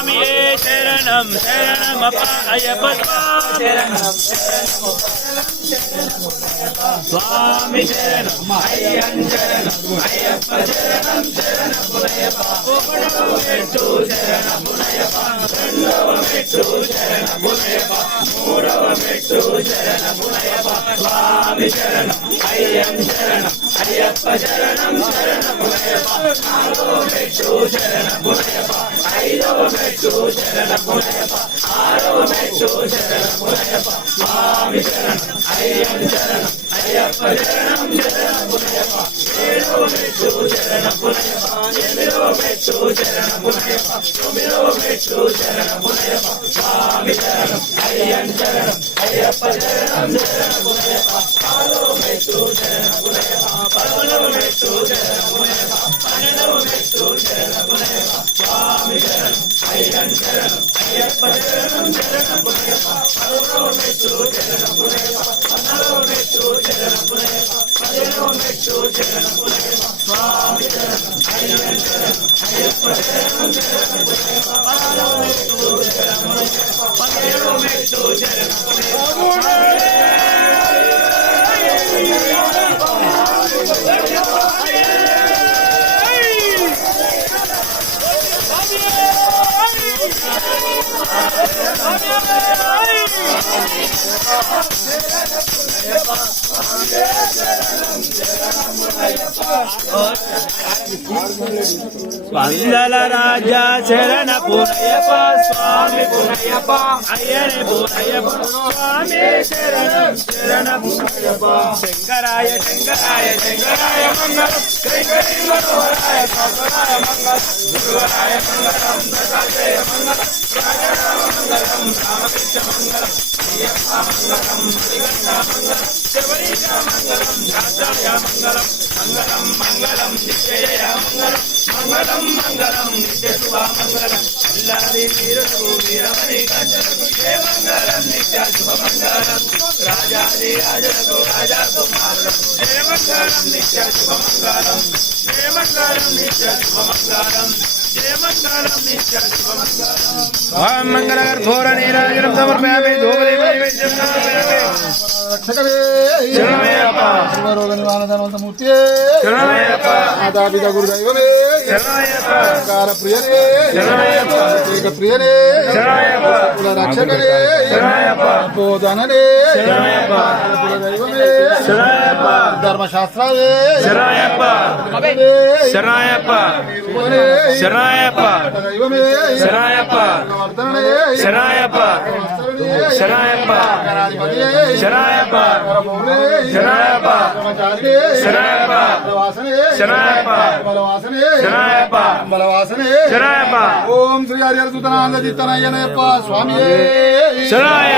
స్వామియే శరణం శరణమప్ప అయ్యప్ప స్వామి శరణం అయ్యం శరణం అయ్యప్ప శరణం శరణమయ్యప్ప ఒకటవ మెట్టు శరణమయ్యప్ప రెండవ మెట్టు శరణమయ్యప్ప మూడవ మెట్టు శరణమయ్యప్ప స్వామి శరణం అయ్యం శరణం అయ్యప్ప శరణం శరణమయ్యప్ప నాలుగవ మెట్టు శరణమయ్యప్ప ఐదవ మెట్టు శరణమయ్యప్ప ఆరవ మెట్టు శరణమయ్యప్ప స్వామి శరణం అయ్యం శరణం అయ్యప్ప శరణం శరణమయ్యప్ప ఏడవ మెట్టు శరణమయ్యప్ప ఎనిమిదవ మెట్టు శరణమయ్యప్ప తొమ్మిదవ మెట్టు శరణమయ్యప్ప స్వామి శరణం అయ్యం శరణం అయ్యప్ప శరణం శరణమయ్యప్ప పదవ మెట్టు శరణమయ్యప్ప పదకొండవ మెట్టు శరణమయ్యప్ప పన్నెండవ మెట్టు శరణమయ్యప్ప స్వామి శరణం అయ్యం శరణం అయ్యప్ప శరణం శరణమయ్యప్ప పదమూడవ మెట్టు శరణమయ్యప్ప పద్నాలుగవ మెట్టు శరణమయ్యప్ప పదిహేనవ మెట్టు శరణమయ్యప్ప స్వామి శరణం అయ్యం శరణం అయ్యప్ప శరణం శరణమయ్యప్ప పదహారవ మెట్టు శరణమయ్యప్ప పదిహేడవ మెట్టు స్పందల రాజా శరణ పునయ్యప్ప స్వామి పునయ్యప్ప అయ్యనే పునయ్యప్ప స్వామి శరణం శరణ పునయ్యప్ప శంకరాయ శంకరాయ శంకరాయ మంగళం కైకరీ మనోహరాయ కాకరాయ మంగళం గురువరాయ మంగళం దత్తాత్రేయ మంగళం రాజరామ మంగళం రామకృష్ణ మంగళం అయ్యప్ప మంగళం మణికంఠ మంగళం శబరీశ మంగళం శాస్త్రాయ మంగళం మంగళం మంగళం నిత్యజయ మంగళం మంగళం మంగళం నిత్య శుభ మంగళం అల్లాది వీరులకు వీరమణి కంఠలకు జయ మంగళం నిత్య శుభ మంగళం రాజాది రాజులకు రాజా కుమారులకు జయ మంగళం నిత్య శుభ మంగళం జయ మంగళం నిత్య శుభ మంగళం జయ మంగళం నిత్య శుభ మంగళం మంగళకర ఘోర నీరాజనం సమర్పయామి ధూపదీప నైవేద్యం సమర్పయామి రక్షకరే శరణమయ్యప్ప సర్వరోగ నివారణ ధనవంతమూర్తి శరణమయ్యప్ప మాతాపిత గురుదైవమే శరణమయ్యప్ప సంస్కార ప్రియనే శరణమయ్యప్ప ఏక ప్రియనే శరణమయ్యప్ప కుల రక్షకనే శరణమయ్యప్ప బోధననే శరణమయ్యప్ప కులదైవమే శరణమయ్యప్ప ధర్మశాస్త్రాలే శరణమయ్యప్ప శరణమయ్యప్ప శరణమయ్యప్ప దైవమే శరణమయ్యప్ప వర్ధననే శరణమయ్యప్ప శరణమయ్యప్ప శరణమయ్యప్ప శరణమయ్యప్ప శరణమయ్యప్ప శరణమయ్యప్ప శరణమయ్యప్ప శరణమయ్యప్ప ఓం శ్రీ హరిహర సుతనానంద చిత్తనయ్యనయ్యప్ప స్వామియే శరణమయ్యప్ప.